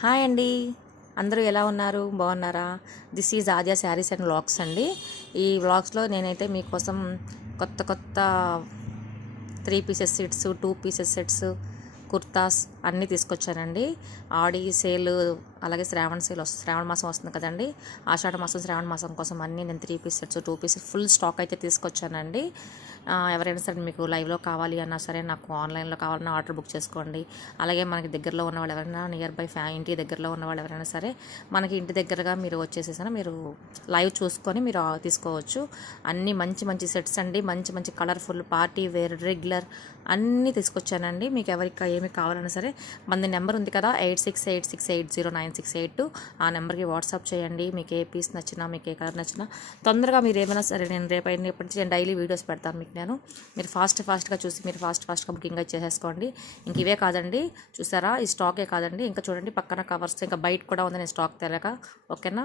Hi అండి. అందరూ ఎలా ఉన్నారు? బాగున్నారా? This is Aadya saris and vlogs అండి. ఈ వ్లాగ్స్లో నేనైతే మీకోసం కొత్త కొత్త 3 pieces sets, 2 pieces sets, kurtas అన్నీ తీసుకొచ్చానండి. ఆడి సేల్, అలాగే శ్రావణ మాసం వస్తుంది కదండి. ఆషాఢ మాసం, శ్రావణ మాసం కోసం అన్నీ నేను 3 piece sets, 2 pieces full stock అయితే తీసుకొచ్చానండి. ఎవరైనా సరే మీకు లైవ్లో కావాలి అన్నా సరే, నాకు ఆన్లైన్లో కావాలన్నా ఆర్డర్ బుక్ చేసుకోండి. అలాగే మనకి దగ్గరలో ఉన్న వాళ్ళు ఎవరైనా, నియర్ బై ఇంటి దగ్గరలో ఉన్న వాళ్ళు ఎవరైనా సరే, మనకి ఇంటి దగ్గరగా మీరు వచ్చేసేసినా మీరు లైవ్ చూసుకొని మీరు తీసుకోవచ్చు. అన్నీ మంచి మంచి సెట్స్ అండి. మంచి మంచి కలర్ఫుల్ పార్టీ వేర్, రెగ్యులర్ అన్నీ తీసుకొచ్చానండి. మీకు ఎవరికి ఏమి కావాలన్నా సరే మన నెంబర్ ఉంది కదా, 8686809682, ఆ నెంబర్కి వాట్సాప్ చేయండి. మీకు ఏ పీస్ నచ్చినా, మీకు ఏ కలర్ నచ్చినా తొందరగా మీరు ఏమైనా సరే, నేను రేపటి నుంచి నేను డైలీ వీడియోస్ పెడతాను మీకు. మీరు ఫాస్ట్గా చూసి మీరు ఫాస్ట్గా బుకింగ్ అయితే చేసేసుకోండి. ఇంక ఇవే కాదండి, చూసారా, ఈ స్టాకే కాదండి, ఇంకా చూడండి పక్కన కవర్స్ ఇంకా బయట కూడా ఉంది, నేను స్టాక్ తెలియక. ఓకేనా?